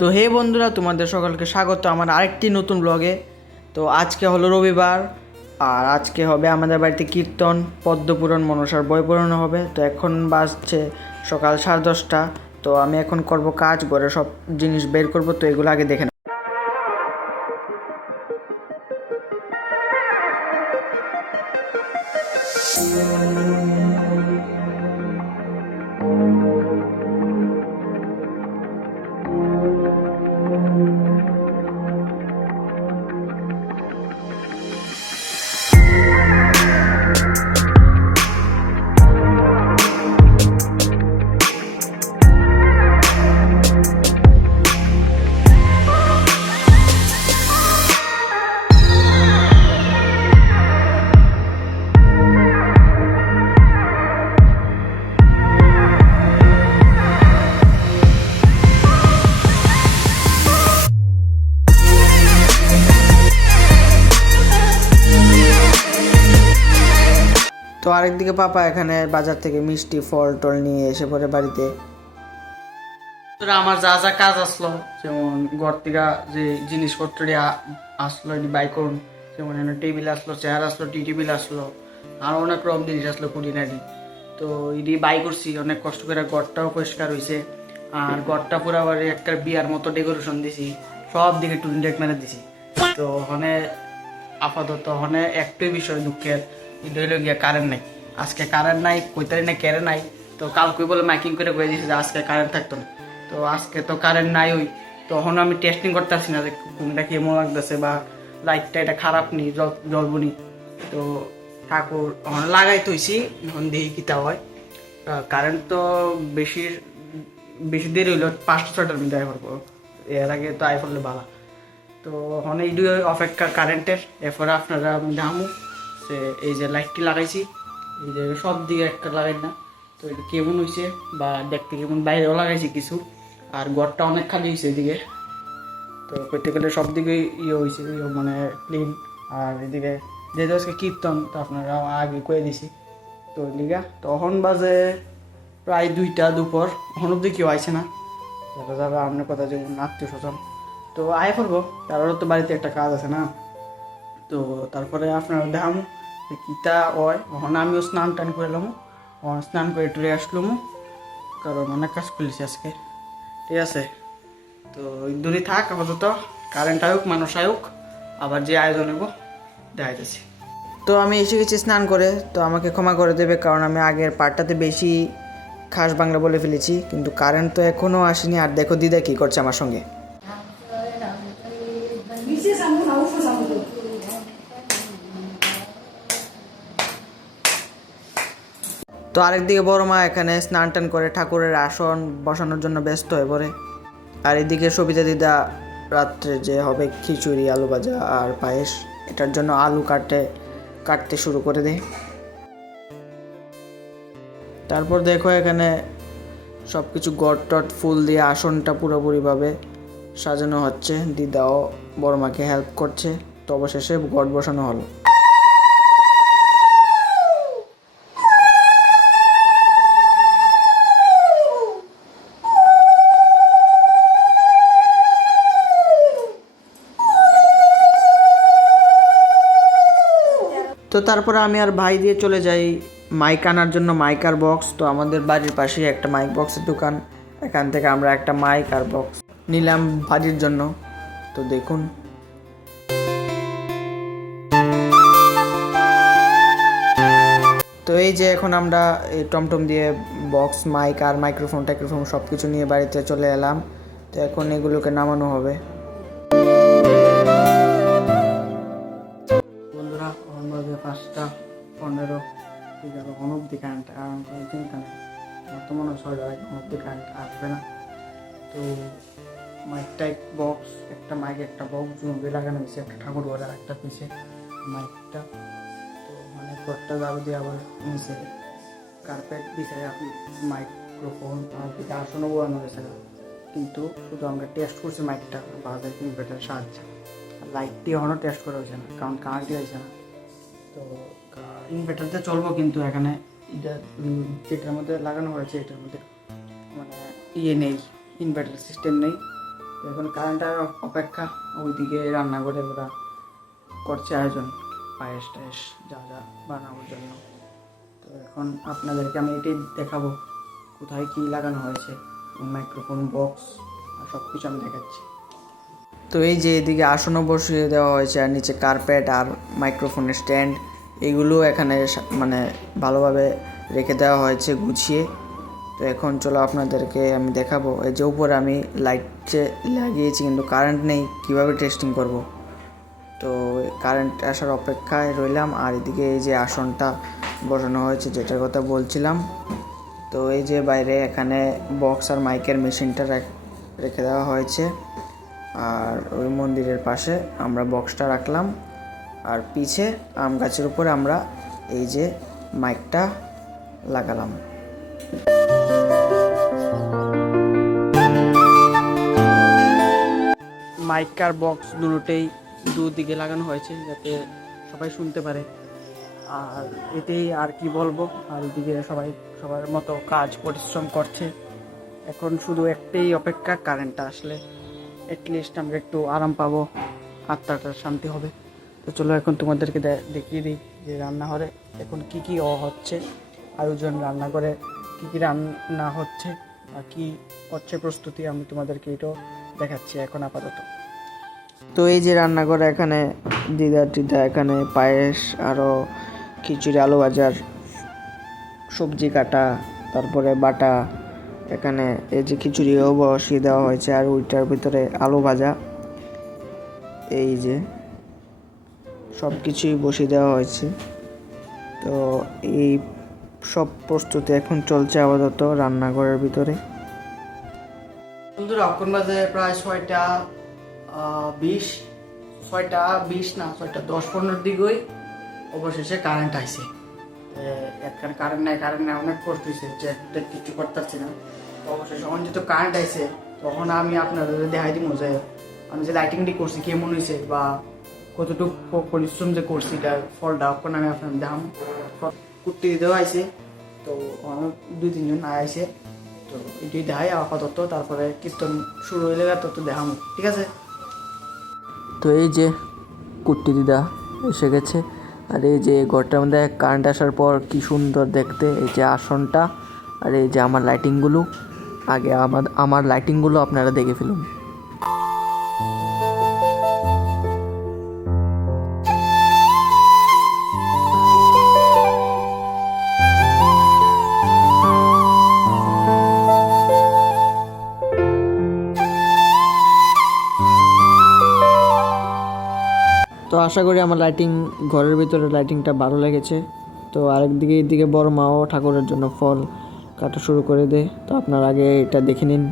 তো হে বন্ধুরা, তোমাদের সকলকে স্বাগত আমার আরেকটি নতুন ব্লগে। তো আজকে হলো রবিবার, আর আজকে হবে আমাদের বাড়িতে কীর্তন, পদ্মপুরাণ, মনসার বই পড়ানো হবে। তো এখন বাজছে সকাল 10:30। তো আমি এখন করব কাজ, ঘরে সব জিনিস বের করব। তো এগুলো আগে দেখে নাও। তো আরেকদিকে পাপা এখানে বাজার থেকে মিষ্টি ফল টল নিয়ে এসে পড়ে বাড়িতে। আমার যা যা কাজ আসলো, যেমন ঘর থেকে যে জিনিসপত্র আসলো এটি বাই করুন। যেমন এখানে টেবিল আসলো, চেয়ার আসলো, টি টেবিল আসলো, আর অনেক রকম জিনিস আসলো খুঁটিনাটি। তো এটি বাই করছি অনেক কষ্ট করে। ঘরটাও পরিষ্কার হয়েছে, আর ঘরটা পুরো বাড়ি একটা বিয়ার মতো ডেকোরেশন দিছি, সব দিকে টুনটেক মেরে দিছি। তো ওখানে আপাতত ওখানে একটাই বিষয় দুঃখের, এটা হইল গিয়া কারেন্ট নাই। আজকে কারেন্ট নাই, কইতারি না কেড়ে নাই। তো কালকে বলে মাইকিং করে কয়ে দিয়েছে যে আজকে কারেন্ট থাকতো না। তো আজকে তো কারেন্ট নাই, ওই তখন আমি টেস্টিং করতে পারছি না যে কোনটা কেমন লাগতেছে, বা লাইটটা এটা খারাপ নি, জ্বলবো নি। তো ঠাকুর ওখানে লাগাই তৈছি, এখন দেখি কিতা হয়। কারেন্ট তো বেশি বেশি দেরি হইলো, 5-6টার মধ্যে আয় করবো। এর আগে তো আয় করলে ভালো। তো এখন এই দুই অপেক্ষা কারেন্টের। এরপরে আপনারা আমি দামু যে এই যে লাইটটি লাগাইছি, এই যে সব দিকে একটা লাগাই না। তো এটা কেমন হয়েছে বা দেখতে কেমন, বাইরেও লাগাইছি কিছু, আর ঘরটা অনেক খালি হয়েছে এদিকে। তো করতে গেলে সব দিকে ইয়ে হয়েছে, মানে ক্লিন। আর এদিকে যেহেতু আজকে কীর্তন, তো আপনারা আগে কয়ে দিছি। তো ওইদিকে তখন বাজে প্রায় 2টা দুপুর, এখন অব্দি কেউ আইছে না। যারা যারা আপনার কথা যেমন আত্মীয় স্বজন তো আয় করবো, তারপরে তো বাড়িতে একটা কাজ আছে না। তো তারপরে আপনারা দেখাম কিতা হয়। ওখানে আমিও স্নান টান করে এলাম, স্নান করে টুরে আসলাম, কারণ অনেক কাজ করলেছি আজকে। ঠিক আছে, তো দূরে থাক আপাতত। কারেন্ট আয়ুক, মানুষ আয়ুক, আবার যে আয়োজন হইব দেখা যাচ্ছে। তো আমি এসে গেছি স্নান করে। তো আমাকে ক্ষমা করে দেবে, কারণ আমি আগের পার্টটাতে বেশি খাস বাংলা বলে ফেলেছি। কিন্তু কারেন্ট তো এখনও আসেনি। আর দেখো দিদা কী করছে আমার সঙ্গে। তো আরেকদিকে বড় মা এখানে স্নান টান করে ঠাকুরের আসন বসানোর জন্য ব্যস্ত হয়ে পড়ে। আর এদিকে সবিতা দিদা রাত্রে যে হবে খিচুড়ি, আলু ভাজা আর পায়েস, এটার জন্য আলু কাটতে শুরু করে দেয়। তারপর দেখো এখানে সব কিছু গট টট ফুল দিয়ে আসনটা পুরোপুরিভাবে সাজানো হচ্ছে। দিদাও বড় মাকে হেল্প করছে। তো অবশেষে গট বসানো হলো। তো তারপরে আমি আর ভাই দিয়ে চলে যাই মাইক আনার জন্য, মাইক আর বক্স। তো আমাদের বাড়ির পাশেই একটা মাইক বক্সের দোকান, এখান থেকে আমরা একটা মাইক আর বক্স নিলাম বাড়ির জন্য। তো দেখুন, তো এই যে এখন আমরা এই টমটম দিয়ে বক্স, মাইক আর মাইক্রোফোন টাইক্রোফোন সব কিছু নিয়ে বাড়িতে চলে এলাম। তো এখন এগুলোকে নামানো হবে। বন্ধুরা, এখন বাজে 5:15, ঠিক আছে। অনবধি কারেন্ট চিন্তা নেই, আমার তো মনে হয় অনবধি কারেন্ট আসবে না। তো মাইক বক্স, একটা মাইক একটা বক্স জুমে লাগানো হয়েছে, একটা ঠাকুর ঘরে একটা পিছিয়ে মাইকটা। তো মানে ঘরটা যাবে দিয়ে আবার নিচে কার্পেট বিছায় মাইক্রোফোন আর দিকে আসনও বোয়ানো হয়েছে না। কিন্তু শুধু আমরা টেস্ট করছি মাইকটা বাজার ইনভার্টারের সাহায্যে। লাইটটি এখনও টেস্ট করা হয়েছে না, কারণ কারেন্টই হয়েছে না। তো ইনভার্টারতে চলবো, কিন্তু এখানে যেটার মধ্যে লাগানো হয়েছে এটার মধ্যে মানে ইয়ে নেই, ইনভার্টার সিস্টেম নেই। তো এখন কারেন্টের অপেক্ষা, ওইদিকে রান্নাঘরে ওরা করছে আয়োজন পায়েস টায়েস যা যা বানানোর জন্য। তো এখন আপনাদেরকে আমি এটাই দেখাবো কোথায় কী লাগানো হয়েছে, মাইক্রোফোন বক্স আর সব কিছু আমি দেখাচ্ছি। তো এই যে এদিকে আসনও বসিয়ে দেওয়া হয়েছে আর নিচে কার্পেট আর মাইক্রোফোনের স্ট্যান্ড এগুলো এখানে মানে ভালোভাবে রেখে দেওয়া হয়েছে গুছিয়ে। তো এখন চলো আপনাদেরকে আমি দেখাবো। এই যে উপরে আমি লাইট লাগিয়েছি কিন্তু কারেন্ট নেই, কিভাবে টেস্টিং করব। তো কারেন্ট আসার অপেক্ষায় রইলাম। আর এদিকে এই যে আসনটা বসানো হয়েছে যেটার কথা বলছিলাম। তো এই যে বাইরে এখানে বক্স আর মাইকের মেশিনটা রেখে দেওয়া হয়েছে। আর ওই মন্দিরের পাশে আমরা বক্সটা রাখলাম। আর পিছে আম গাছের উপরে আমরা এই যে মাইকটা লাগালাম। মাইক আর বক্স দুটোই দুদিকে লাগানো হয়েছে যাতে সবাই শুনতে পারে। আর এটাই আর কি বলবো। আর এদিকে সবাই সবার মতো কাজ পরিশ্রম করছে। এখন শুধু একটাই অপেক্ষা, কারেন্টটা আসলে অ্যাটলিস্ট আমরা একটু আরাম পাবো, আত্মাটার শান্তি হবে। তো চলো এখন তোমাদেরকে দেখিয়ে দিই যে রান্নাঘরে এখন কি কি হচ্ছে, আয়োজন রান্নাঘরে কি কি রান্না হচ্ছে আর কি হচ্ছে প্রস্তুতি, আমি তোমাদেরকে এটাও দেখাচ্ছি এখন আপাতত। তো এই যে রান্নাঘরে এখানে দিদা টিদা এখানে পায়েস, আরও খিচুড়ি, আলু ভাজার সবজি কাটা, তারপরে বাটা, এখানে এই যে খিচুড়িও বসিয়ে দেওয়া হয়েছে আর ওইটার ভিতরে আলু ভাজা, এই যে সব কিছুই বসিয়ে দেওয়া হয়েছে। তো এই সব প্রস্তুতি এখন চলছে আপাতত রান্নাঘরের ভিতরে। বন্ধুরা এখন বাজে প্রায় 6:20 না 6:10-15 দিকেই অবশেষে কারেন্ট আইছে। এখানে কারেন্ট নাই অনেক কষ্ট হয়েছে, যে কিছু করতে পারছি না। তো অবশেষে যখন যেহেতু কারেন্ট আইছে তখন আমি আপনাদের দেখাই দিব যে আমি যে লাইটিংটি করছি কেমন হয়েছে বা কতটুকু পরিশ্রম যে করছি এটার ফলটা এখন আমি আপনার দেখাম। কুর্তি দিতেও আইছে, তো অনেক 2-3 জন আইছে। তো এটাই দেখাই আপাতত, তারপরে কীর্তন শুরু হয়ে গেলে তত দেখাম, ঠিক আছে। তো এই যে কুর্তি দিদা এসে গেছে। আর এই যে ঘরটার মধ্যে কারেন্ট আসার পর কি সুন্দর দেখতে, এই যে আসনটা আর এই যে আমার লাইটিংগুলো। আগে আমার লাইটিংগুলো আপনারা দেখে ফেলুন। তো আশা করি আমার ঘরের ভিতরে লাইটিংটা ভালো লেগেছে। তো আরেকদিকে এইদিকে বড় মাও ঠাকুরের জন্য ফল কাটা শুরু করে দেয়। তো আপনারা আগে এটা দেখে নিন।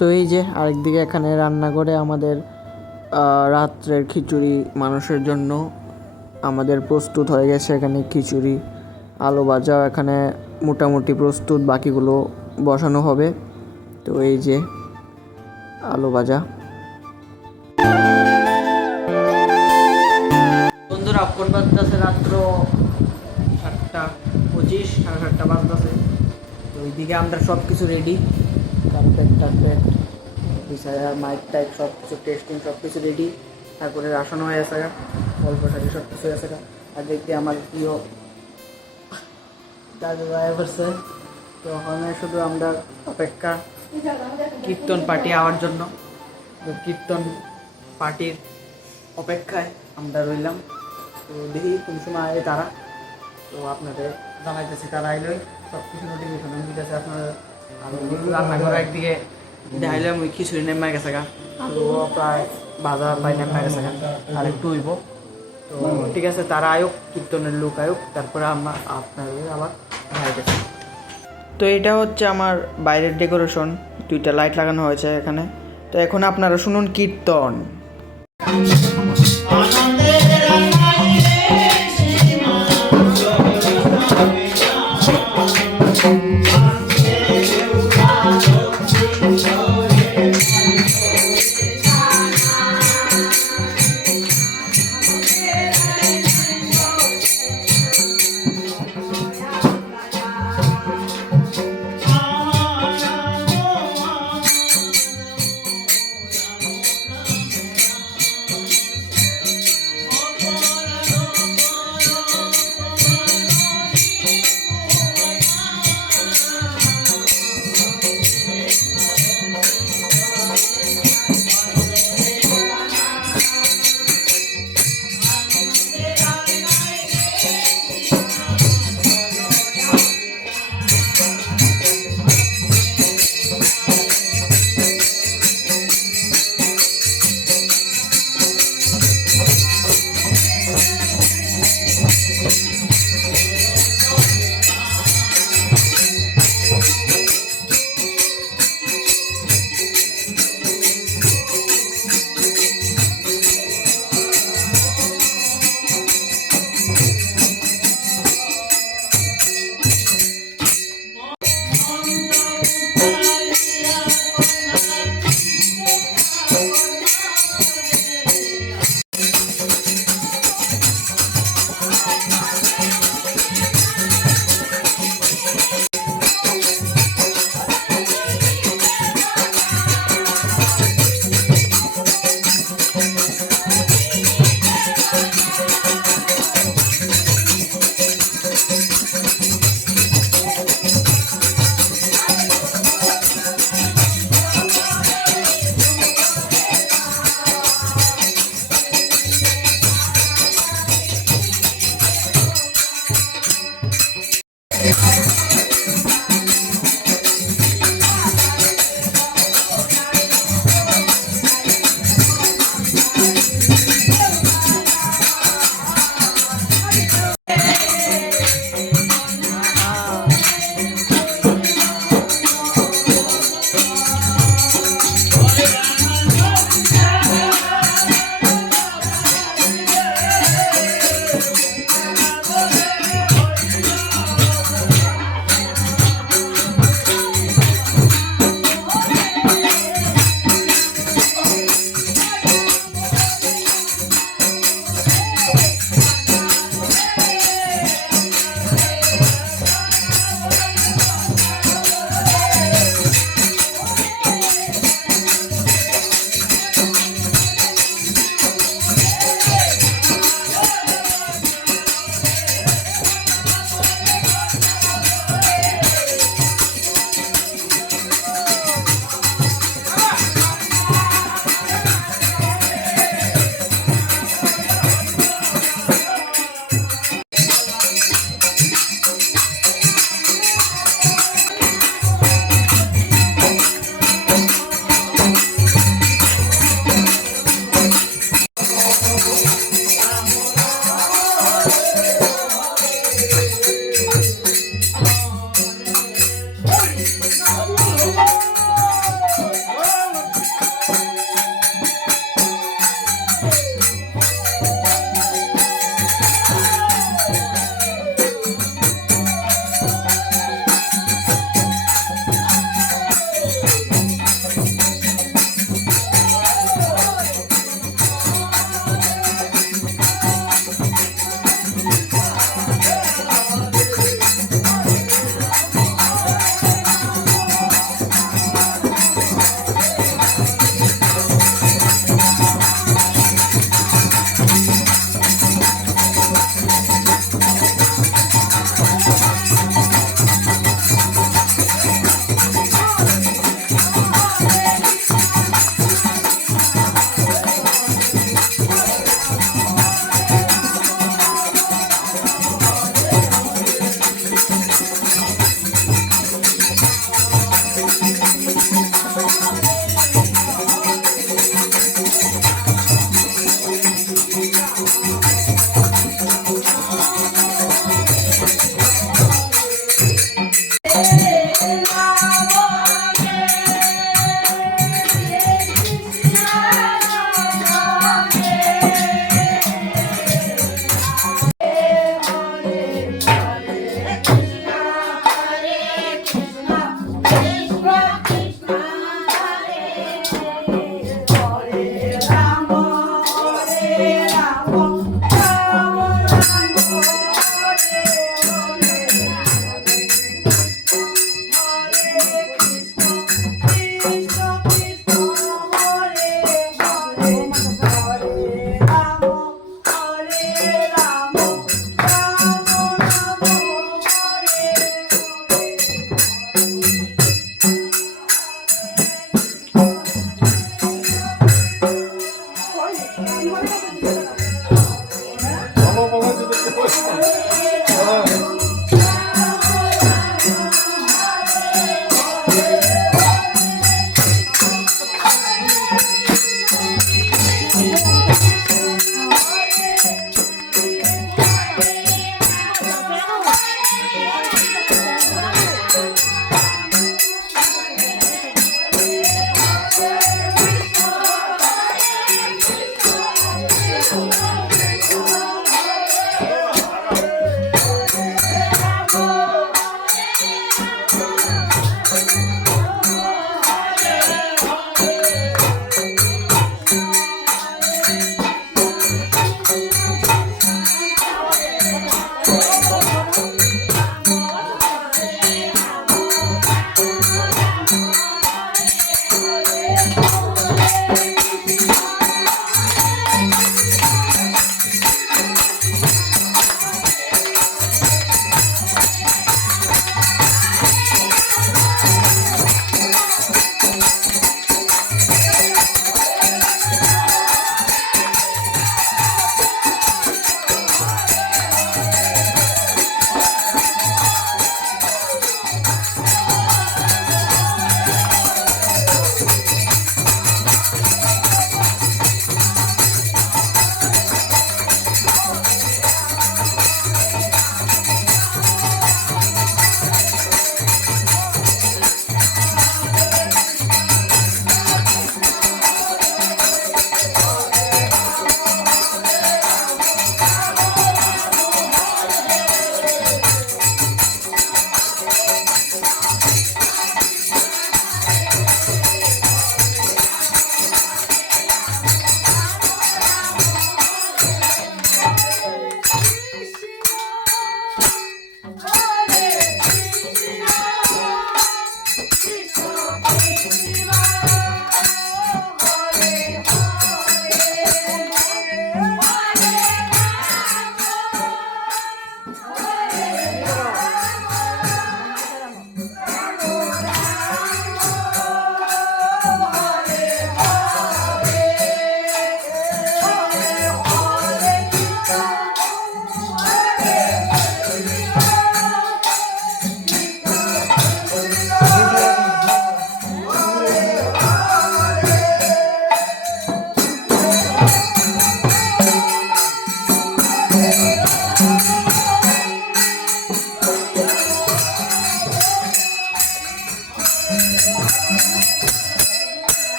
তো এই যে আরেকদিকে এখানে রান্না করে আমাদের রাত্রের খিচুড়ি মানুষের জন্য আমাদের প্রস্তুত হয়ে গেছে। এখানে খিচুড়ি, আলু ভাজা এখানে মোটামুটি প্রস্তুত, বাকিগুলো বসানো হবে। তো এই যে আলু ভাজা। বন্ধুরা অক্ষর বাজতেছে রাত্র 7:25, 7:30 বাজতেছে। তো ওইদিকে আমরা সব কিছু রেডি, কার্পেট টার্পেট বিছায়া মাইক টাইক সব কিছু টেস্টিং সব কিছু রেডি। তারপরে রাশন হয়ে আছে, অল্প সারি সব কিছু হয়ে আছে। আর দেখতে আমার প্রিয় দাদু ভাই করছে। তো ওখানে শুধু আমরা অপেক্ষা কীর্তন পার্টি আওয়ার জন্য। তো কীর্তন পার্টির অপেক্ষায় আমরা রইলাম। তো দেখি কোন সময় আয় তারা। তো আপনাদের জানাইতেছি তারা আইলই সব কিছু নোটিফিকেশন দিতেছে আপনারা। আর রান্নাঘর একদিকে দেখাইলাম ওই খিচুড়ি নেমে গেছে গা, আলুও প্রায় বাজার প্রায় নেমে গেছে গা, আর একটু হইব। তো ঠিক আছে, তারা আয়ুক, কীর্তনের লোক আয়ুক, তারপরে আমরা আপনাদের আবার দেখাইতেছি। তো এটা হচ্ছে আমার বাইরের ডেকোরেশন, 2টা লাইট লাগানো হয়েছে এখানে। তো এখন আপনারা শুনুন কীর্তন।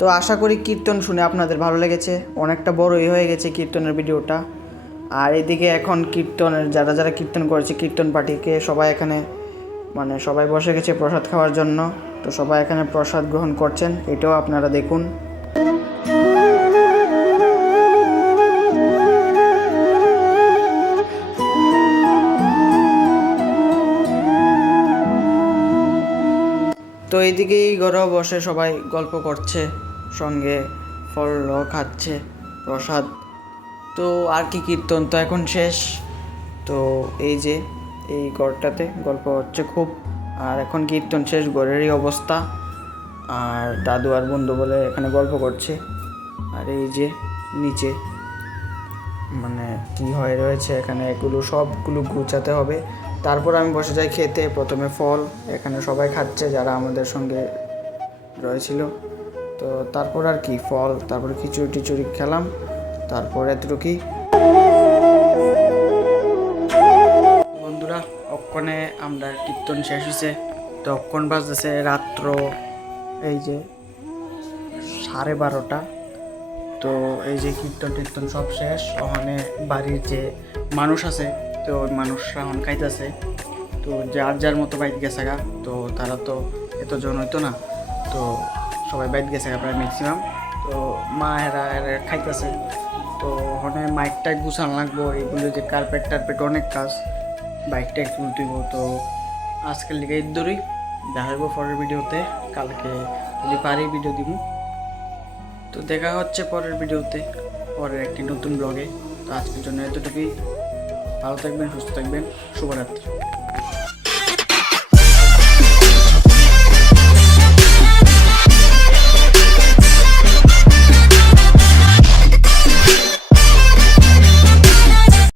তো আশা করি কীর্তন শুনে আপনাদের ভালো লেগেছে। অনেকটা বড়ই হয়ে গেছে কীর্তনের ভিডিওটা। আর এদিকে এখন কীর্তনের যারা যারা কীর্তন করেছে কীর্তন পার্টিকে সবাই এখানে সবাই বসে গেছে প্রসাদ খাওয়ার জন্য। তো সবাই এখানে প্রসাদ গ্রহণ করছেন, এটাও আপনারা দেখুন। তো এইদিকেই ঘরেও বসে সবাই গল্প করছে, সঙ্গে ফলও খাচ্ছে, প্রসাদ। তো আর কি, কীর্তন তো এখন শেষ। তো এই যে এই ঘরটাতে গল্প হচ্ছে খুব। আর এখন কীর্তন শেষ, ঘরেরই অবস্থা। আর দাদু আর বন্ধু বলে এখানে গল্প করছে। আর এই যে নিচে কি হয়ে রয়েছে এখানে, এগুলো সবগুলো গুছাতে হবে। তারপর আমি বসে যাই খেতে। প্রথমে ফল, এখানে সবাই খাচ্ছে যারা আমাদের সঙ্গে রয়েছিল। তো তারপর আর কি, ফল, তারপর খিচুড়ি টিচুড়ি খেলাম। তারপর এতটুকুই বন্ধুরা। অক্ষণে আমরা কীর্তন শেষ হয়েছে। তো অক্ষণ বাজতেছে রাত্র এই যে 12:30। তো এই যে কীর্তন টীর্তন সব শেষ। ওখানে বাড়ির যে মানুষ আছে, তো ওই মানুষরা এখন খাইতেছে। তো যার যার মতো বাইক গেছে গা। তো তারা তো এতজন হইতো না, তো সবাই বাইক গেছে গা প্রায় ম্যাক্সিমাম। তো মা এরা খাইতেছে। তো ওখানে মাইকটা গুছান লাগবো, এগুলো যে কার্পেট টার্পেট অনেক কাজ, বাইকটা একটু তুলতেইব। তো আজকের লিগে এই দূরই, দেখা যাবো পরের ভিডিওতে। কালকে যদি পারি ভিডিও দিব। তো দেখা হচ্ছে পরের ভিডিওতে, পরের একটি নতুন ব্লগে। তো আজকের জন্য এতটুকুই। ভালো থাকবেন, সুস্থ থাকবেন। শুভরাত্রি।